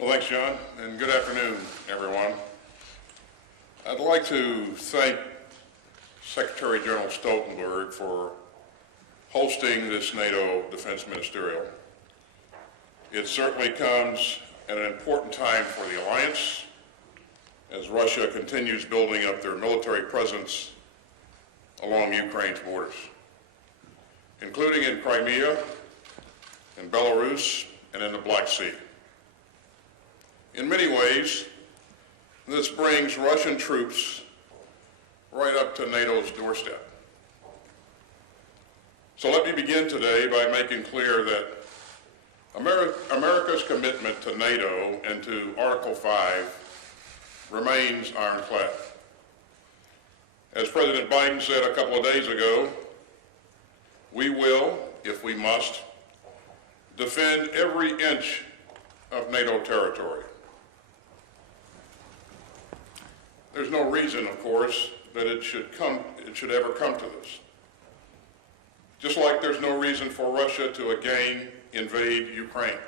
Well, thanks, John, and good afternoon, everyone. I'd like to thank Secretary General Stoltenberg for hosting this NATO Defense Ministerial. It certainly comes at an important time for the alliance as Russia continues building up their military presence along Ukraine's borders, including in Crimea, in Belarus, and in the Black Sea. In many ways, this brings Russian troops right up to NATO's doorstep. So let me begin today by making clear that America's commitment to NATO and to Article 5 remains ironclad. As President Biden said a couple of days ago, we will, if we must, defend every inch of NATO territory. There's no reason, of course, that it should ever come to this. Just like there's no reason for Russia to again invade Ukraine.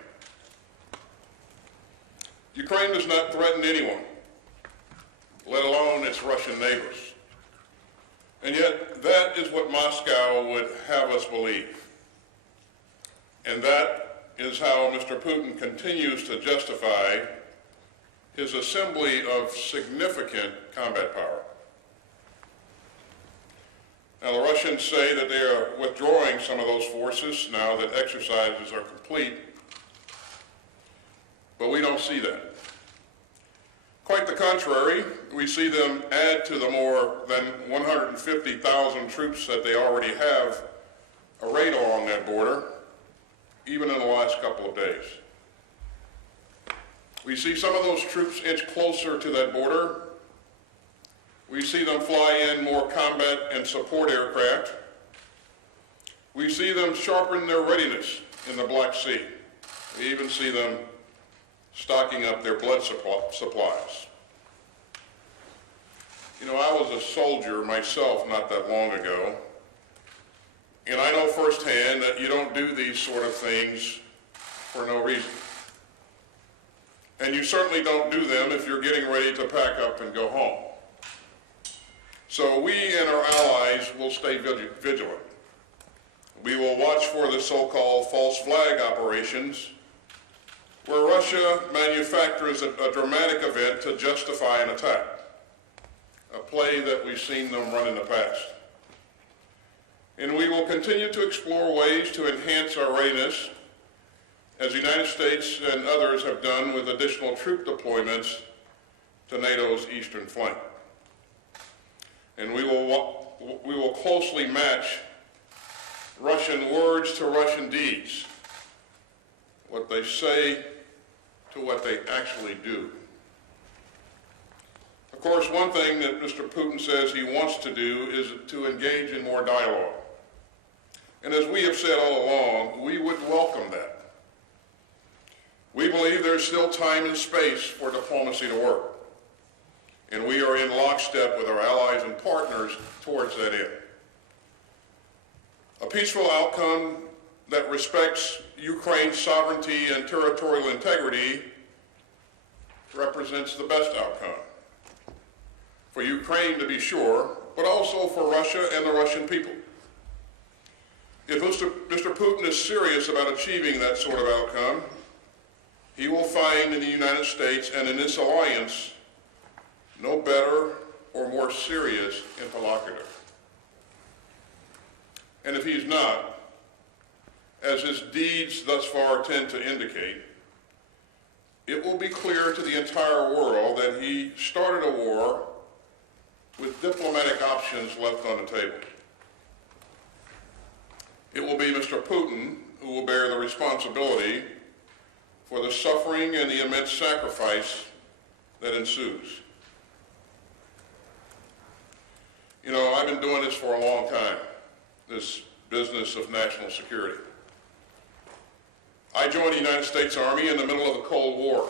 Ukraine does not threaten anyone, let alone its Russian neighbors. And yet, that is what Moscow would have us believe. And that is how Mr. Putin continues to justify his assembly of significant combat power. Now, the Russians say that they are withdrawing some of those forces now that exercises are complete, but we don't see that. Quite the contrary, we see them add to the more than 150,000 troops that they already have arrayed along that border, even in the last couple of days. We see some of those troops inch closer to that border. We see them fly in more combat and support aircraft. We see them sharpen their readiness in the Black Sea. We even see them stocking up their blood supplies. You know, I was a soldier myself not that long ago, and I know firsthand that you don't do these sort of things for no reason. And you certainly don't do them if you're getting ready to pack up and go home. So we and our allies will stay vigilant. We will watch for the so-called false flag operations, where Russia manufactures a dramatic event to justify an attack, a play that we've seen them run in the past. And we will continue to explore ways to enhance our readiness, as the United States and others have done with additional troop deployments to NATO's eastern flank. And we will closely match Russian words to Russian deeds, what they say to what they actually do. Of course, one thing that Mr. Putin says he wants to do is to engage in more dialogue. And as we have said all along, we would welcome that. We believe there's still time and space for diplomacy to work, and we are in lockstep with our allies and partners towards that end. A peaceful outcome that respects Ukraine's sovereignty and territorial integrity represents the best outcome for Ukraine, to be sure, but also for Russia and the Russian people. If Mr. Putin is serious about achieving that sort of outcome, he will find in the United States and in this alliance no better or more serious interlocutor. And if he's not, as his deeds thus far tend to indicate, it will be clear to the entire world that he started a war with diplomatic options left on the table. It will be Mr. Putin who will bear the responsibility for the suffering and the immense sacrifice that ensues. You know, I've been doing this for a long time, this business of national security. I joined the United States Army in the middle of the Cold War,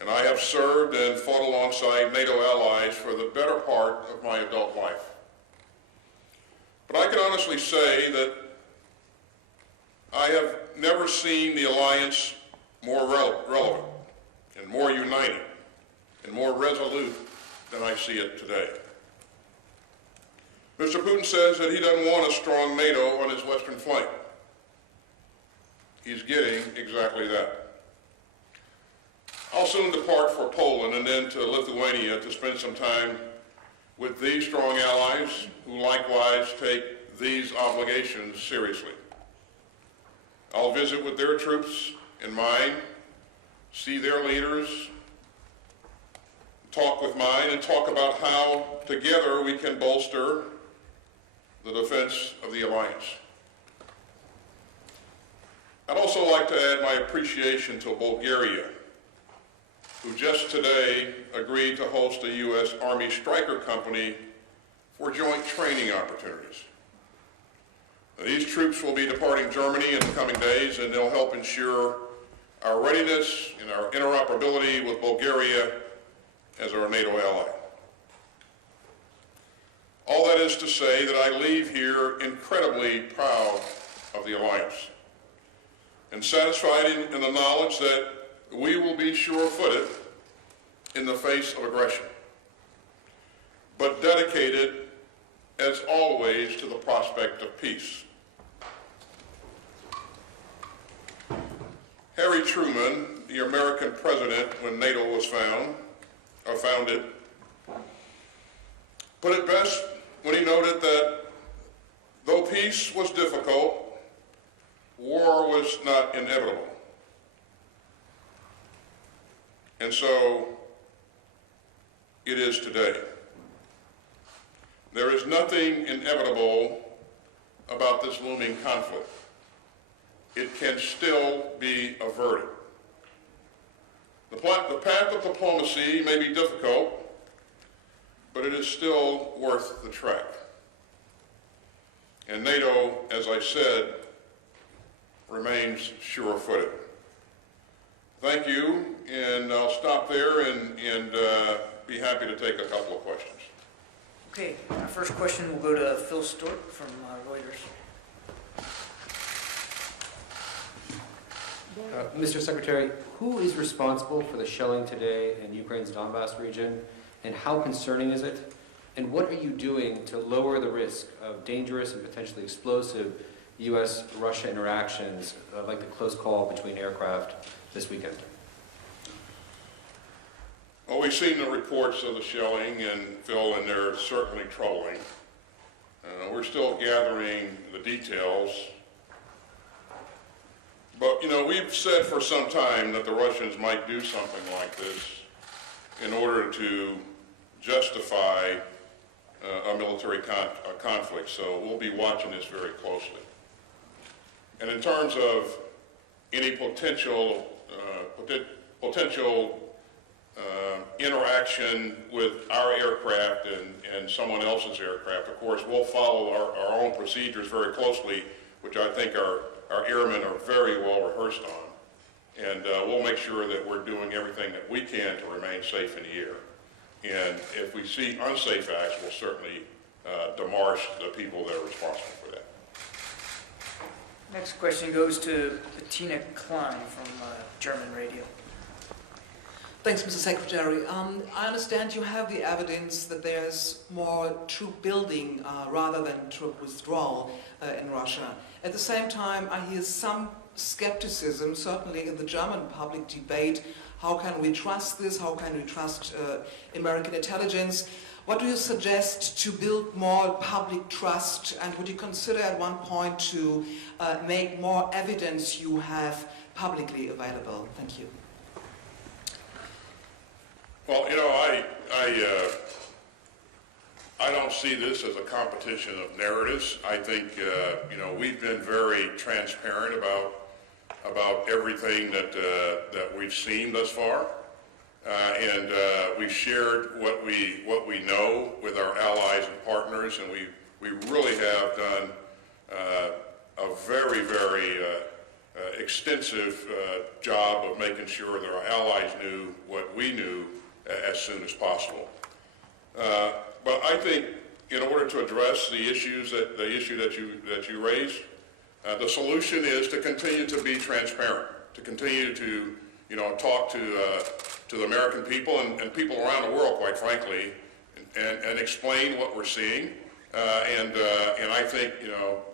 and I have served and fought alongside NATO allies for the better part of my adult life. But I can honestly say that I have never seen the alliance more relevant, and more united, and more resolute than I see it today. Mr. Putin says that he doesn't want a strong NATO on his western flank. He's getting exactly that. I'll soon depart for Poland and then to Lithuania to spend some time with these strong allies who likewise take these obligations seriously. I'll visit with their troops in mind, see their leaders, talk with mine, and talk about how together we can bolster the defense of the alliance. I'd also like to add my appreciation to Bulgaria, who just today agreed to host a U.S. Army Stryker company for joint training opportunities. Now, these troops will be departing Germany in the coming days, and they'll help ensure our readiness and our interoperability with Bulgaria as our NATO ally. All that is to say that I leave here incredibly proud of the alliance and satisfied in the knowledge that we will be sure-footed in the face of aggression, but dedicated, as always, to the prospect of peace. Harry Truman, the American president when NATO was founded, put it best when he noted that though peace was difficult, war was not inevitable. And so it is today. There is nothing inevitable about this looming conflict. It can still be averted. The path of diplomacy may be difficult, but it is still worth the trek. And NATO, as I said, remains sure-footed. Thank you, and I'll stop there and be happy to take a couple of questions. Okay, our first question will go to Phil Stork from Reuters. Mr. Secretary, who is responsible for the shelling today in Ukraine's Donbass region, and how concerning is it? And what are you doing to lower the risk of dangerous and potentially explosive U.S.-Russia interactions, like the close call between aircraft this weekend? Well, we've seen the reports of the shelling, and Phil, and they're certainly troubling. We're still gathering the details. But, you know, we've said for some time that the Russians might do something like this in order to justify a military conflict. So we'll be watching this very closely. And in terms of any potential interaction with our aircraft and someone else's aircraft, of course, we'll follow our own procedures very closely, which I think our airmen are very well rehearsed on. And we'll make sure that we're doing everything that we can to remain safe in the air. And if we see unsafe acts, we'll certainly demarche the people that are responsible for that. Next question goes to Bettina Klein from German radio. Thanks, Mr. Secretary. I understand you have the evidence that there's more troop building rather than troop withdrawal in Russia. At the same time, I hear some skepticism, certainly in the German public debate. How can we trust this? How can we trust American intelligence? What do you suggest to build more public trust? And would you consider at one point to make more evidence you have publicly available? Thank you. Well, you know, I don't see this as a competition of narratives. I think, you know, we've been very transparent about everything that we've seen thus far, and we've shared what we know with our allies and partners, and we really have done a very, very extensive job of making sure that our allies knew what we knew as soon as possible. But I think in order to address the issue that you raised, the solution is to continue to be transparent. to continue to, talk to the American people and people around the world, quite frankly, and explain what we're seeing. And I think,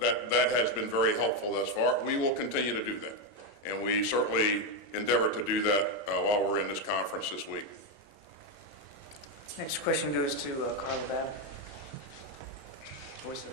that has been very helpful thus far. We will continue to do that. And we certainly endeavor to do that while we're in this conference this week. Next question goes to Carla Battle. Voice of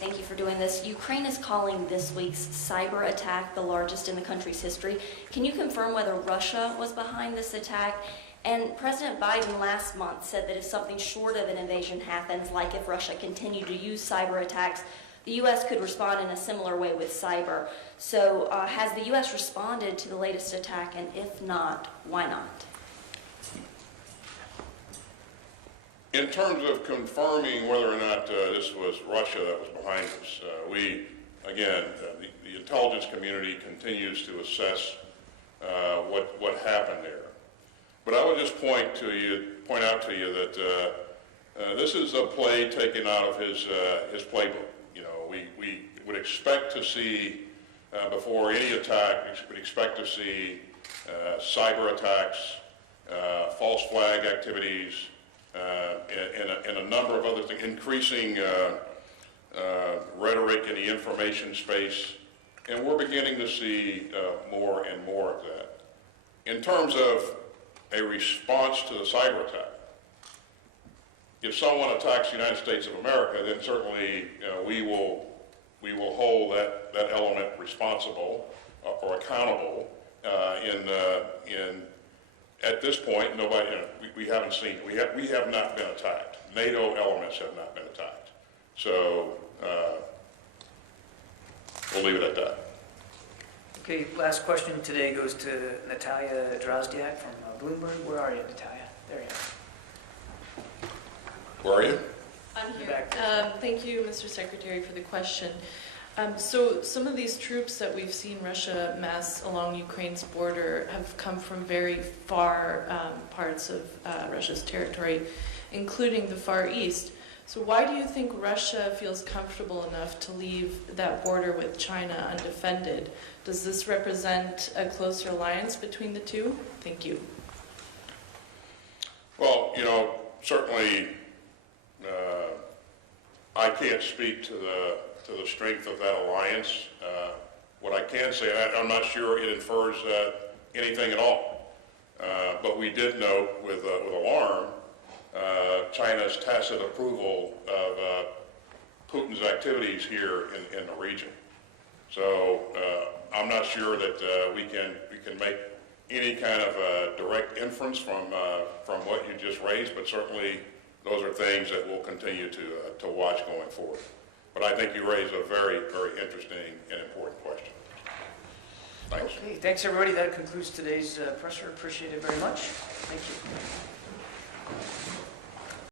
Thank you for doing this. Ukraine is calling this week's cyber attack the largest in the country's history. Can you confirm whether Russia was behind this attack? And President Biden last month said that if something short of an invasion happens, like if Russia continued to use cyber attacks, the U.S. could respond in a similar way with cyber. So has the U.S. responded to the latest attack, and if not, why not? In terms of confirming whether or not this was Russia that was behind this, the intelligence community continues to assess what happened there. But I would just point out to you that this is a play taken out of his playbook. We would expect to see before any attack, we would expect to see cyber attacks, false flag activities, and a number of other things, increasing rhetoric in the information space, and we're beginning to see more and more of that. In terms of a response to the cyber attack, if someone attacks the United States of America, then certainly we will hold that element responsible or accountable. At this point, nobody, we haven't seen, we have not been attacked. NATO elements have not been attacked. So we'll leave it at that. Okay, last question today goes to Natalia Drozdiak from Bloomberg. Where are you, Natalia? There you are. Where are you? I'm here. Back. Thank you, Mr. Secretary, for the question. So some of these troops that we've seen Russia mass along Ukraine's border have come from very far parts of Russia's territory, including the Far East. So why do you think Russia feels comfortable enough to leave that border with China undefended? Does this represent a closer alliance between the two? Thank you. Well, certainly I can't speak to the strength of that alliance. What I can say, I'm not sure it infers anything at all. But we did note with alarm China's tacit approval of Putin's activities here in the region. So I'm not sure that we can make any kind of direct inference from what you just raised, but certainly those are things that we'll continue to watch going forward. But I think you raised a very, very interesting and important question. Thanks. Okay, thanks everybody. That concludes today's presser. Appreciate it very much. Thank you.